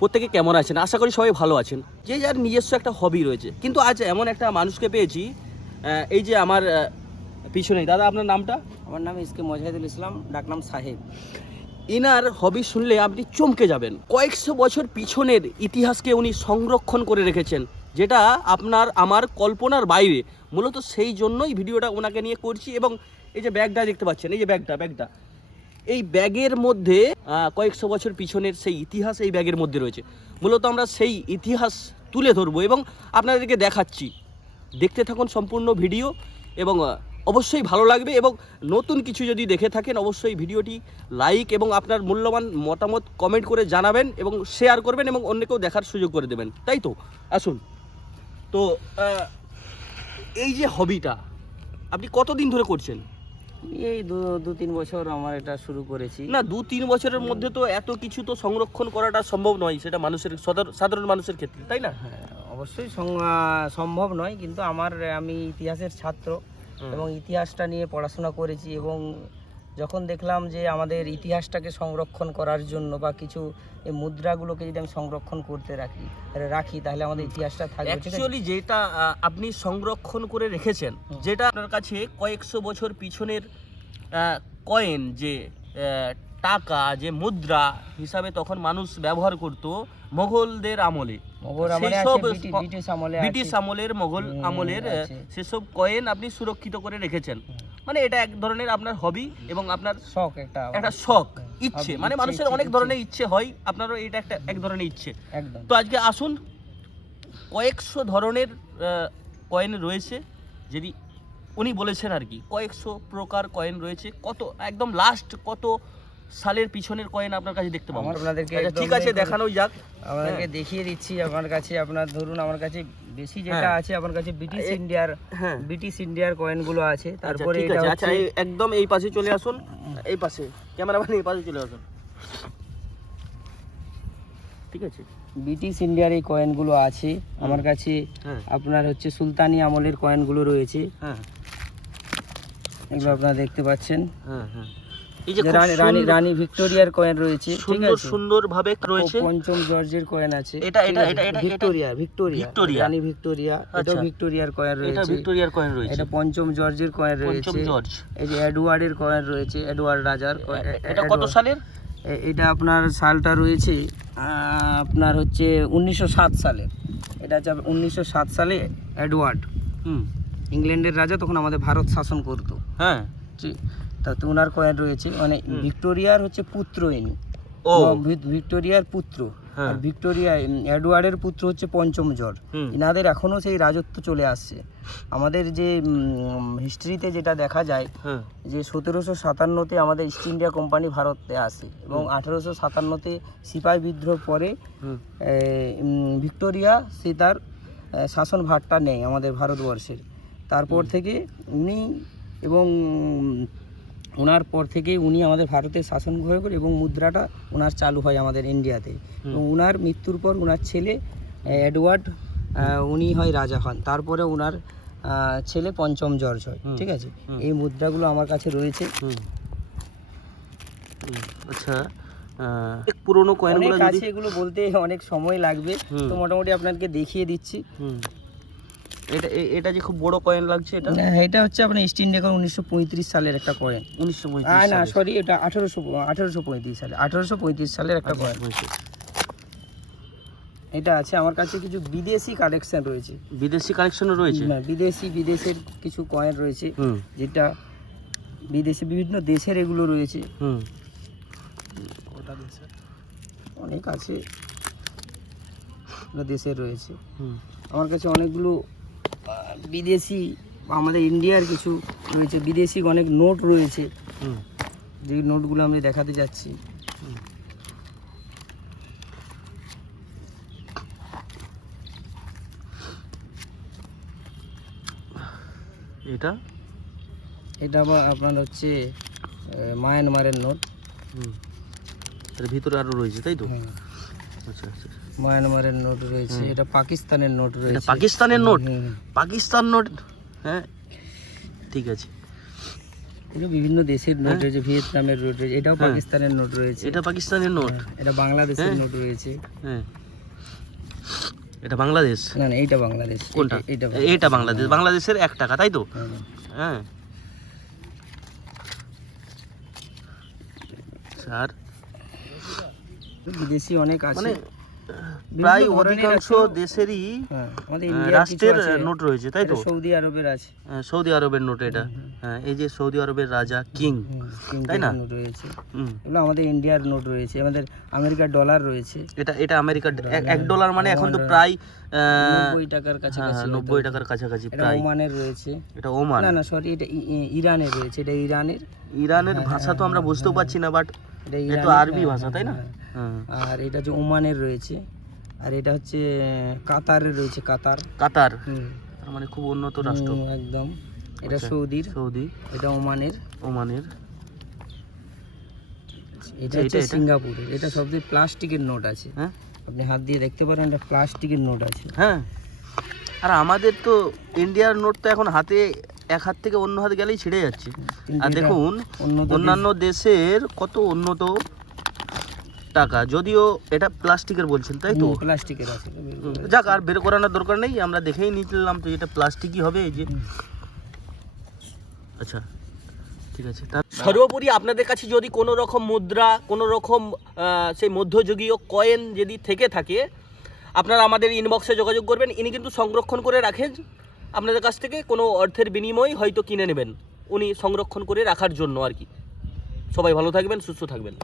প্রত্যেকে কেমন আছেন? আশা করি সবাই ভালো আছেন। যে যার নিজস্ব একটা হবি রয়েছে। কিন্তু আজ এমন একটা মানুষকে পেয়েছি এই যে আমার পিছনে। দাদা আপনার নামটা? আমার নাম ইসকে মজাহিদুল ইসলাম ডাকনাম সাহেব। ইনার হবি শুনলে আপনি চমকে যাবেন। কয়েকশো বছর পিছনের ইতিহাসকে উনি সংরক্ষণ করে রেখেছেন যেটা আপনার আমার কল্পনার বাইরে। মূলত সেই জন্যই ভিডিওটা ওনাকে নিয়ে করছি এবং এই যে ব্যাগটা দেখতে পাচ্ছেন এই যে ব্যাগটা ব্যাগটা। এই ব্যাগের মধ্যে কয়েকশো বছর পিছনের সেই ইতিহাস এই ব্যাগের মধ্যে রয়েছে। মূলত আমরা সেই ইতিহাস তুলে ধরবো এবং আপনাদেরকে দেখাচ্ছি। দেখতে থাকুন সম্পূর্ণ ভিডিও এবং অবশ্যই ভালো লাগবে এবং নতুন কিছু যদি দেখে থাকেন, অবশ্যই ভিডিওটি লাইক এবং আপনার মূল্যবান মতামত কমেন্ট করে জানাবেন এবং শেয়ার করবেন এবং অন্যকেও দেখার সুযোগ করে দেবেন। তাই তো? আসুন। তো এই যে হবিটা, আপনি কতদিন ধরে করছেন? এই দু তিন বছর আমার এটা শুরু করেছি। না দু তিন বছরের মধ্যে তো এত কিছু তো সংরক্ষণ করাটা সম্ভব নয় সেটা মানুষের সাধারণ- সাধারণ মানুষের ক্ষেত্রে তাই না? হ্যাঁ, অবশ্যই সম্ভব নয় কিন্তু আমার আমি ইতিহাসের ছাত্র এবং ইতিহাসটা নিয়ে পড়াশোনা করেছি এবং যখন দেখলাম যে আমাদের ইতিহাসটাকে সংরক্ষণ করার জন্য বা কিছু এই মুদ্রাগুলোকে যদি আমি সংরক্ষণ করতে রাখি রাখি তাহলে আমাদের ইতিহাসটা থাকবে অ্যাকচুয়ালি যেটা আপনি সংরক্ষণ করে রেখেছেন। যেটা আপনার কাছে কয়েকশো বছর পিছনের কয়েন যে টাকা যে মুদ্রা হিসাবে তখন মানুষ ব্যবহার করত মোগলদের আমলে। আমলে ব্রিটিশ। আমলের মোগল আমলের সেসব কয়েন আপনি সুরক্ষিত করে রেখেছেন। মানে এটা এক ধরনের আপনার হবি এবং আপনার শখ একটা একটা শখ হ্যাঁ, ইচ্ছে। মানে মানুষের অনেক ধরনের ইচ্ছে হয় আপনারও এটা একটা এক ধরনের ইচ্ছে। তো আজকে আসুন কয়েকশো ধরনের কয়েন রয়েছে যদি উনি বলেছেন আর কি কয়েকশো প্রকার কয়েন রয়েছে কত একদম লাস্ট কত সালের পিছনের কয়েন আপনার কাছে দেখতে পাবো। আপনাদেরকে আচ্ছা, ঠিক আছে দেখানো। যাক। আপনাদেরকে হ্যাঁ। দেখিয়ে দিচ্ছি আমার কাছে আপনার ধরুন আমার কাছে বেশি যেটা হ্যাঁ। আছে আমার কাছে ব্রিটিশ ইন্ডিয়ার হ্যাঁ। ব্রিটিশ ইন্ডিয়ার কয়েনগুলো আছে। তারপরে তারপরে এটা আচ্ছা একদম এই পাশে চলে আসুন। এই পাশে ক্যামেরাম্যান এই পাশে চলে আসুন। ঠিক আছে। ব্রিটিশ ইন্ডিয়ার এই কয়েনগুলো আছে। আমার কাছে হ্যাঁ। আপনার হচ্ছে সুলতানি আমলের কয়েনগুলো রয়েছে। হ্যাঁ। এগুলো আপনারা দেখতে পাচ্ছেন। হ্যাঁ হ্যাঁ। এই যে যে রানী রানী ভিক্টোরিয়ার কয়েন রয়েছে সুন্দর আছে? সুন্দর ভাবে রয়েছে। পঞ্চম জর্জের কয়েন আছে এটা- এটা- এটা- এটা- ভিক্টোরিয়া ভিক্টোরিয়া ভিক্টোরিয়া। রানী ভিক্টোরিয়া আচ্ছা। ভিক্টোরিয়ার কয়েন এটা রয়েছে। ভিক্টোরিয়ার কয়েন রয়েছে। এটা পঞ্চম জর্জের কয়েন পঞ্চম রয়েছে। জর্জ। এই যে এডওয়ার্ডের কয়েন রয়েছে এডওয়ার্ড রাজার এটা কত সালের? এটা আপনার সালটা রয়েছে আপনার হচ্ছে উনিশশো সাত সালে। এটা হচ্ছে উনিশশো সাত সালে এডওয়ার্ড। হুম। ইংল্যান্ডের রাজা তখন আমাদের ভারত শাসন করতো। হ্যাঁ। তা তো ওনার কয়েন রয়েছে মানে ভিক্টোরিয়ার হচ্ছে পুত্র ইনি। ও। ভিক্টোরিয়ার পুত্র। হ্যাঁ। আর ভিক্টোরিয়া এডওয়ার্ডের পুত্র হচ্ছে পঞ্চম জর্জ হুম। ইনাদের এখনও সেই রাজত্ব চলে আসছে। আমাদের যে হিস্ট্রিতে যেটা দেখা যায় হ্যাঁ। যে সতেরোশো সাতান্নতে আমাদের ইস্ট ইন্ডিয়া কোম্পানি ভারতে আসে এবং আঠেরোশো সাতান্নতে সিপাহি বিদ্রোহ পরে ভিক্টোরিয়া সে তার শাসন ভারটা নেয় আমাদের ভারতবর্ষের। তারপর থেকে উনি এবং ওনার পর থেকে উনি আমাদের ভারতের শাসন গ্রহণ করে এবং মুদ্রাটা ওনার চালু হয় আমাদের ইন্ডিয়াতে। এবং ওনার মৃত্যুর পর ওনার ছেলে এডওয়ার্ড উনি হয় রাজা হন। তারপরে ওনার ছেলে পঞ্চম জর্জ হয়। ঠিক আছে? এই মুদ্রাগুলো আমার কাছে রয়েছে। আচ্ছা পুরোনো কয়েনগুলো আছে এগুলো বলতে অনেক সময় লাগবে। তো মোটামুটি আপনাকে দেখিয়ে দিচ্ছি। এটা এটা যে খুব বড় কয়েন লাগছে এটা? না, এটা হচ্ছে আপনার ইস্ট ইন্ডিয়া কয়েন উনিশশো পঁয়ত্রিশ সালের একটা কয়েন উনিশশো আহ, না সরি এটা আঠারোশো আঠারোশো পঁয়ত্রিশ সালে আঠারোশো পঁয়ত্রিশ সালের একটা কয়েন এটা আছে আমার কাছে কিছু বিদেশি কালেকশন রয়েছে। বিদেশি কালেকশনও রয়েছে? না, বিদেশি বিদেশের কিছু কয়েন রয়েছে যেটা বিদেশে বিভিন্ন দেশের এগুলো রয়েছে। হুম। অনেক আছে দেশের রয়েছে। আমার কাছে অনেকগুলো বিদেশি আমাদের ইন্ডিয়ার কিছু রয়েছে বিদেশি অনেক নোট রয়েছে। হুম। যে নোটগুলো আমি দেখাতে যাচ্ছি। এটা? এটা আবার আপনার হচ্ছে মায়ানমারের নোট হুম। এর ভিতরে আরও রয়েছে তাই তো? মায়ানমারের নোট রয়েছে এটা পাকিস্তানের নোট রয়েছে। পাকিস্তানের নোট। পাকিস্তান নোট? হ্যাঁ ঠিক আছে। এটা বিভিন্ন দেশের নোট হ্যাঁ। রয়েছে ভিয়েতনামের নোট রয়েছে এটাও হ্যাঁ। পাকিস্তানের নোট রয়েছে। এটা পাকিস্তানের নোট? হ্যাঁ, এটা বাংলাদেশের। নোট রয়েছে। হ্যাঁ। এটা বাংলাদেশ? না না এইটা বাংলাদেশ। কোনটা? এটা- এটা বাংলাদেশ। বাংলাদেশের এক টাকা তাই তো। হ্যাঁ। স্যার? বিদেশি অনেক আছে। মানে প্রায় অধিকাংশ দেশেরই হ্যাঁ রাষ্ট্রের নোট রয়েছে তাই তো? সৌদি আরবের আছে। হ্যাঁ, সৌদি আরবের নোট এটা। হ্যাঁ এই যে সৌদি আরবের রাজা কিং তাই না? নোট রয়েছে। এগুলো আমাদের ইন্ডিয়ার নোট রয়েছে। আমাদের আমেরিকার ডলার রয়েছে। এটা এটা আমেরিকার এক- ডলার মানে এখন তো প্রায় নব্বই টাকার হ্যাঁ কাছাকাছি হ্যাঁ, নব্বই টাকার কাছাকাছি প্রায়। ওমানের রয়েছে। এটা ওমান? না না সরি এটা ইরানের রয়েছে। এটা ইরানের। ইরানের ভাষা তো আমরা বুঝতেও পারছি না বাট এটা তো আরবি হ্যাঁ, ভাষা তাই না? হ্যাঁ। হ্যাঁ। আর এটা হচ্ছে ওমানের রয়েছে আর এটা হচ্ছে কাতারের রয়েছে কাতার। কাতার? মানে খুব উন্নত রাষ্ট্র। একদম। এটা আচ্ছা। সৌদির। সৌদি। এটা ওমানের। ওমানের। এটা হচ্ছে? সিঙ্গাপুরের। এটা সবচেয়ে প্লাস্টিকের নোট আছে। হ্যাঁ? আপনি হাত দিয়ে দেখতে পারেন এটা প্লাস্টিকের নোট আছে। হ্যাঁ। আর আমাদের তো ইন্ডিয়ার নোট তো এখন হাতে এক হাত থেকে অন্য হাতে গেলেই ছিঁড়ে যাচ্ছে। আর দেখুন অন্যান্য দেশের কত উন্নত টাকা যদিও এটা প্লাস্টিকের বলছেন তাই তো? প্লাস্টিকের আছে। যাক আর বের করানোর দরকার নেই আমরা দেখেই নিলাম তো এটা প্লাস্টিকই হবে এই যে। আচ্ছা ঠিক আছে। সর্বোপরি আপনাদের কাছে যদি কোনো রকম মুদ্রা কোনো রকম সেই মধ্যযুগীয় কয়েন যদি থেকে থাকে আপনারা আমাদের ইনবক্সে যোগাযোগ করবেন ইনি কিন্তু সংরক্ষণ করে রাখেন। আপনাদের কাছ থেকে কোনো অর্থের বিনিময় হয়তো কিনে নেবেন উনি সংরক্ষণ করে রাখার জন্য আর কি। সবাই ভালো থাকবেন সুস্থ থাকবেন।